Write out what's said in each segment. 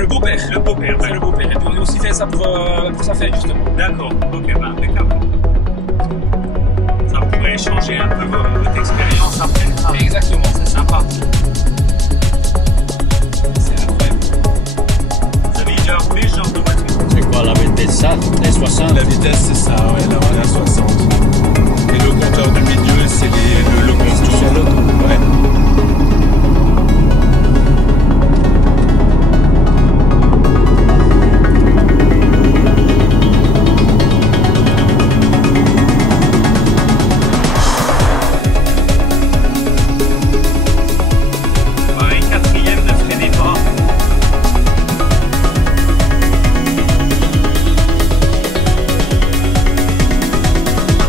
le beau-père. Le beau-père, C'est le beau-père. Et puis on a aussi fait ça pour sa fête, justement. D'accord, ok, bah impeccable. Ça pourrait changer un peu votre expérience après. Ah, Exactement, c'est ça. sympa. C'est incroyable. Vous avez déjà roulé ce genre de voiture? C'est quoi la vitesse, ça? Les 60? La vitesse, c'est ça, ouais, là on est à 60. Et le compteur du milieu, c'est le contour. C'est le tour. Ouais. Pareil, quatrième, ne freinez pas.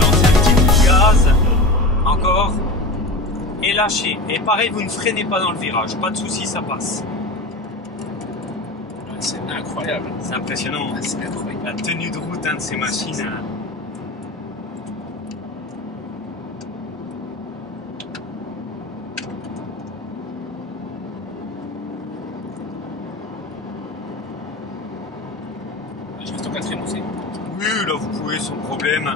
Lancez un petit coup de gaz. Encore. Et lâchez. Et pareil, vous ne freinez pas dans le virage. Pas de souci, ça passe. C'est incroyable. C'est impressionnant. C'est incroyable. La tenue de route de ces machines. Juste au quatrième aussi. Oui, là vous pouvez sans problème.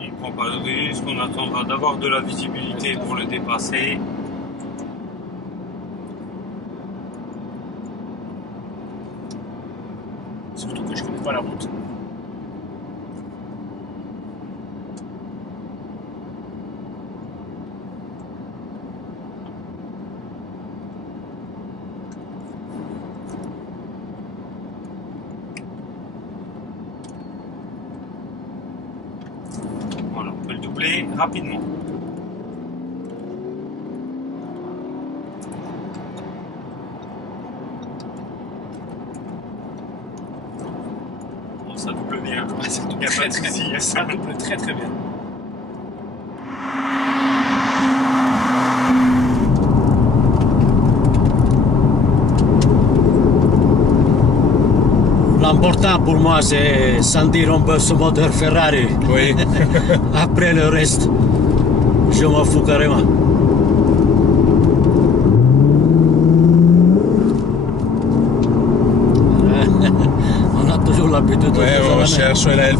On ne prend pas de risque, on attendra d'avoir de la visibilité pour le dépasser. Surtout que je connais pas la route. Voilà, on peut le doubler rapidement. Bon, ça double bien. Ça double Il n'y a pas très de très souci. bien. Ça double très très bien. L'important pour moi, c'est sentir un peu ce moteur Ferrari. Oui. Après le reste, je m'en fous carrément. On a toujours l'habitude de Ouais, faire on la cherche, ouais, là elle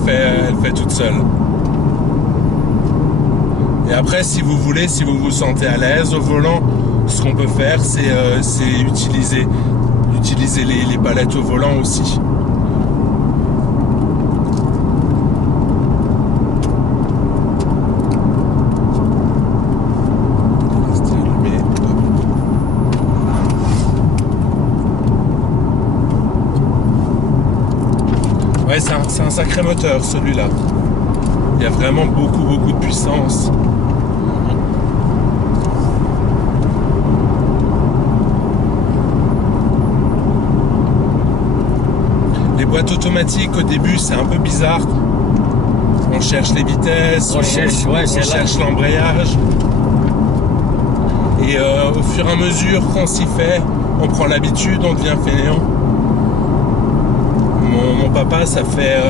fait toute seule. Et après, si vous voulez, si vous vous sentez à l'aise au volant, ce qu'on peut faire, c'est utiliser les palettes au volant aussi. Ouais, c'est un sacré moteur celui-là. Il y a vraiment beaucoup de puissance. Les boîtes automatiques au début c'est un peu bizarre. On cherche les vitesses, On cherche, ouais, on c'est là. cherche l'embrayage. Et au fur et à mesure qu'on s'y fait, on prend l'habitude, on devient fainéant. Mon papa, ça fait...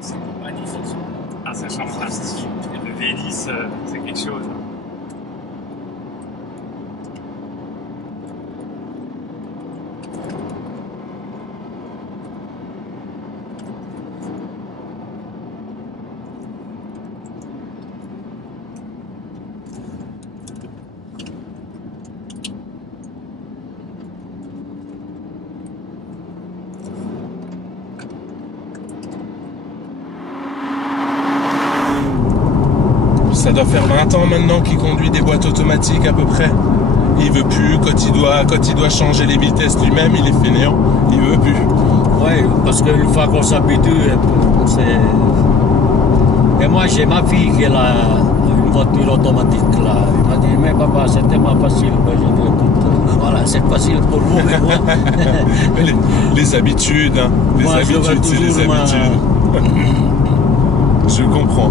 C'est magnifique. Ah, ça change fantastique. Et le V10, c'est quelque chose. Ça doit faire 20 ans maintenant qu'il conduit des boîtes automatiques à peu près. Il veut plus, quand il doit changer les vitesses lui-même, il est fainéant, il veut plus. Oui, parce qu'une fois qu'on s'habitue, c'est... Et moi, j'ai ma fille qui a une voiture automatique là. Il m'a dit, mais papa, c'est tellement facile. Ben, j'ai dit, écoute, voilà, c'est facile pour vous, mais moi. Les habitudes, hein. Les Moi, je veux habitudes, c'est les toujours ma- habitudes. Je comprends.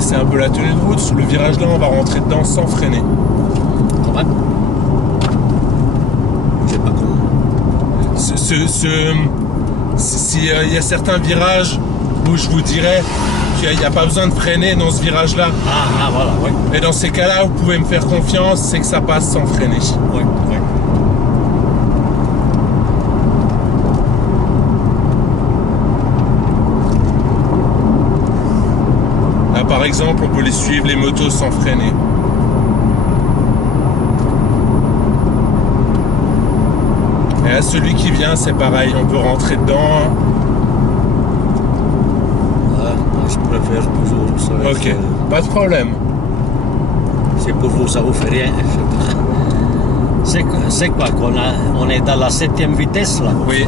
C'est un peu la tenue de route. Sur le virage là, on va rentrer dedans sans freiner. Quand même. Je sais pas comment. S'il y a certains virages où je vous dirais qu'il n'y a pas besoin de freiner dans ce virage-là, Ah, voilà, oui. et dans ces cas-là, vous pouvez me faire confiance, c'est que ça passe sans freiner. Oui, oui. Là, par exemple, on peut les suivre, les motos, sans freiner. Et à celui qui vient, c'est pareil, on peut rentrer dedans. Ah, moi, je préfère toujours. Ça, Ok, pas de problème. c'est pour vous, ça vous fait rien. C'est quoi on est dans la 7e vitesse là. Oui.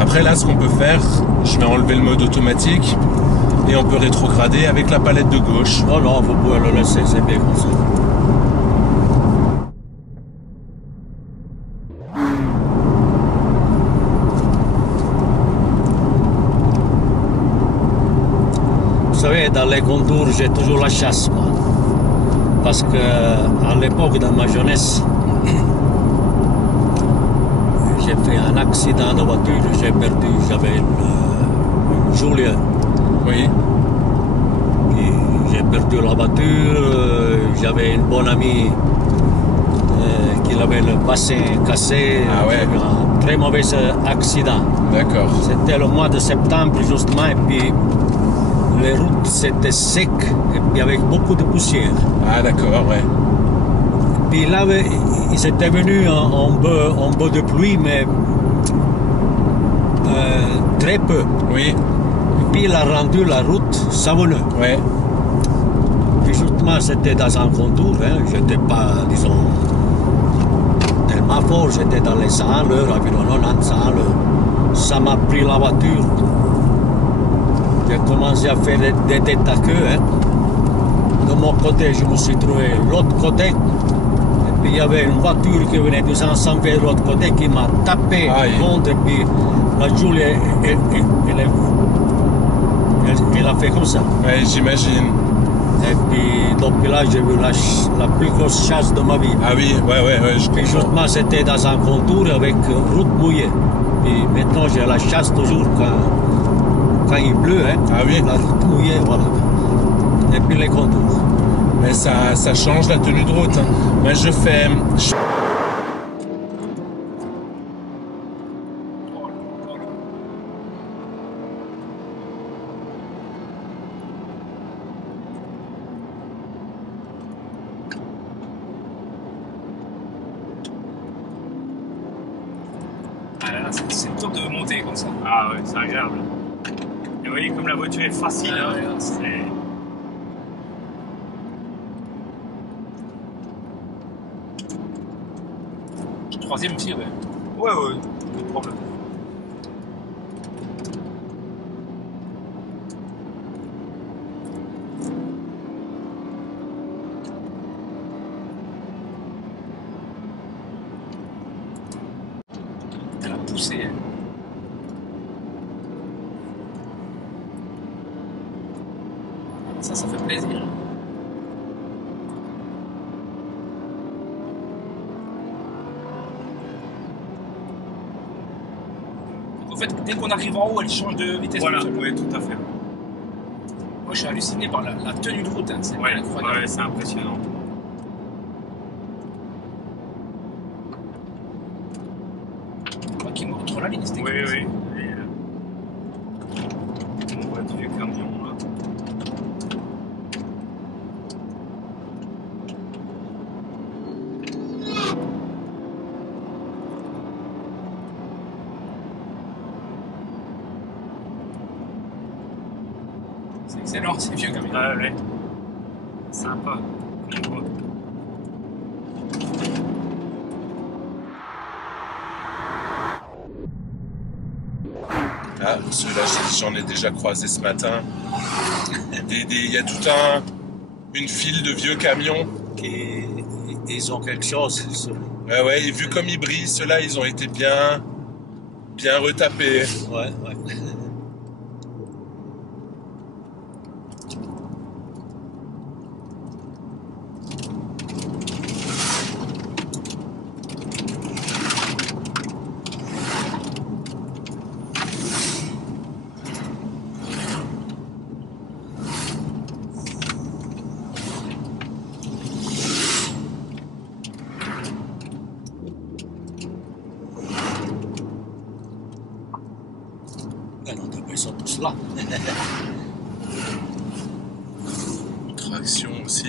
Après là, ce qu'on peut faire, je vais enlever le mode automatique et on peut rétrograder avec la palette de gauche. Non, non, vous pouvez le laisser, c'est bien comme ça. Vous savez, dans les contours, j'ai toujours la chasse, moi. Parce que à l'époque, dans ma jeunesse, j'ai fait un accident de voiture, j'avais une Julia, Oui. et j'ai perdu la voiture, j'avais une bonne amie qui avait le bassin cassé, Ah ouais. un très mauvais accident. D'accord. C'était le mois de septembre justement, et puis les routes c'était sec, et puis avec beaucoup de poussière. Ah d'accord, ouais. Puis là, ils étaient venus en peu de pluie, mais très peu. Oui. Et puis il a rendu la route savonneuse. Ouais. Puis justement, c'était dans un contour, hein. J'étais pas, disons, tellement fort, j'étais dans les 100 à l'heure, environ 90 à l'heure. Ça m'a pris la voiture. J'ai commencé à faire des têtes à queue, hein. De mon côté, je me suis trouvé l'autre côté. Et puis il y avait une voiture qui venait de 100 vers l'autre côté qui m'a tapé contre. Et puis la Julie, elle a fait comme ça. Ouais, j'imagine. Et puis depuis là, j'ai vu la plus grosse chasse de ma vie. Ah oui, ouais, je Puis comprends. justement, c'était dans un contour avec route mouillée. Et maintenant, j'ai la chasse toujours quand il pleut, hein. Ah oui. La route mouillée, voilà. Et puis les contours. Mais ça change la tenue de route. Hein. Moi, je fais... Ah là, c'est top de monter comme ça. Ah ouais, c'est agréable. Et vous voyez comme la voiture est facile. Ah hein. ouais, c'est- Troisième aussi, ouais. Ouais, pas de problème. Elle a poussé. Hein. Ça fait plaisir. Donc, en fait, dès qu'on arrive en haut, elle change de vitesse. Voilà, tout seul. oui, tout à fait. Moi, je suis halluciné par la tenue de route. Hein. C'est Ouais, incroyable. ouais, c'est impressionnant. Pas qu'il montre la ligne, c'était Oui, cool. oui. On voit du camion là. C'est excellent, ces vieux camions. Ouais, ouais. Sympa. On voit. Ah, ceux-là, j'en ai déjà croisé ce matin. Il y a toute une file de vieux camions. Ils ont quelque chose. Ouais, ouais, et vu comme ils brillent, ceux-là, ils ont été bien retapés. Ouais, ouais. Ils sont tous là. Traction aussi.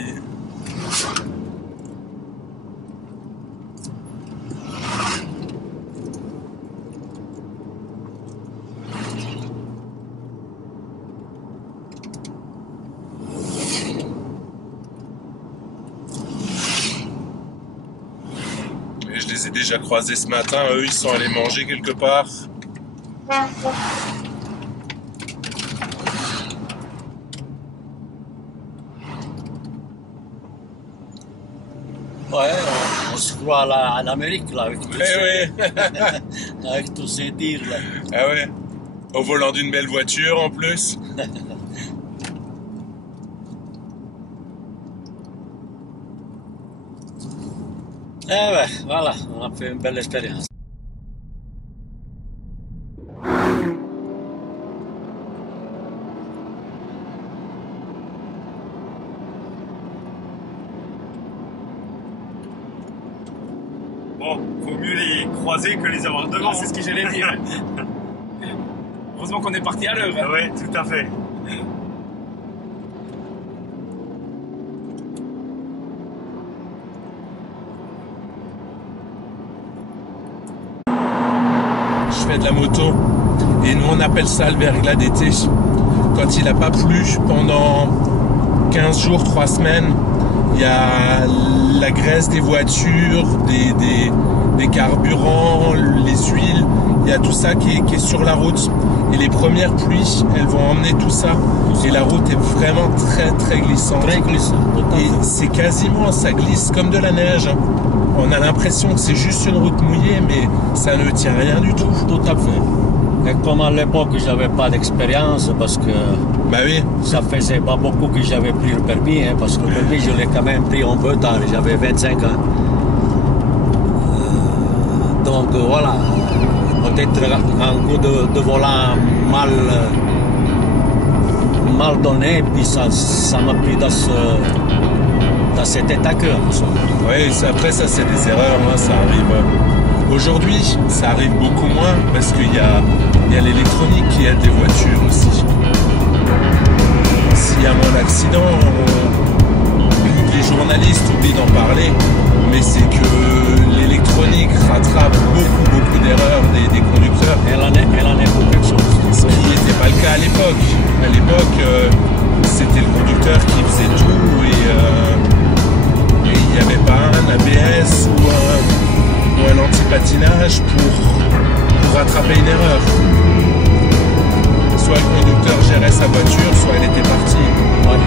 Et je les ai déjà croisés ce matin. Eux, ils sont allés manger quelque part. Ouais, on se croit à l'Amérique là, avec tous avec tous ces tirs là. Ah ouais. Au volant d'une belle voiture en plus. Eh ouais, voilà, on a fait une belle expérience. Bon, vaut mieux les croiser que les avoir devant. Ah, c'est ce que j'allais dire. Heureusement qu'on est parti à l'heure. Hein. Ouais, tout à fait. Je fais de la moto et nous on appelle ça le verglas d'été. Quand il n'a pas plu pendant 15 jours, 3 semaines, il y a la graisse des voitures, des carburants, les huiles, il y a tout ça qui est sur la route. Et les premières pluies, elles vont emmener tout ça. Et la route est vraiment très très glissante. Très glissant. Et c'est quasiment, ça glisse comme de la neige. On a l'impression que c'est juste une route mouillée, mais ça ne tient rien du tout. Tout à fait. Et comme à l'époque, j'avais pas d'expérience parce que Bah oui. ça faisait pas beaucoup que j'avais pris le permis, hein, parce que le permis, je l'ai quand même pris un peu tard, j'avais 25 ans. Donc voilà, peut-être un coup de volant mal donné, puis ça m'a pris dans cet état que. Oui, après ça c'est des erreurs, hein, ça arrive. Aujourd'hui, ça arrive beaucoup moins parce qu'il y a l'électronique qui aide les voitures aussi. S'il y a moins d'accidents, les journalistes oublient d'en parler, mais c'est que l'électronique rattrape beaucoup d'erreurs des conducteurs. Elle en est pour quelque chose. Ce qui n'était pas le cas à l'époque. À l'époque, c'était le conducteur qui faisait tout et il n'y avait pas un ABS ou un anti-patinage pour rattraper une erreur. Soit le conducteur gérait sa voiture, soit elle était partie. Ouais.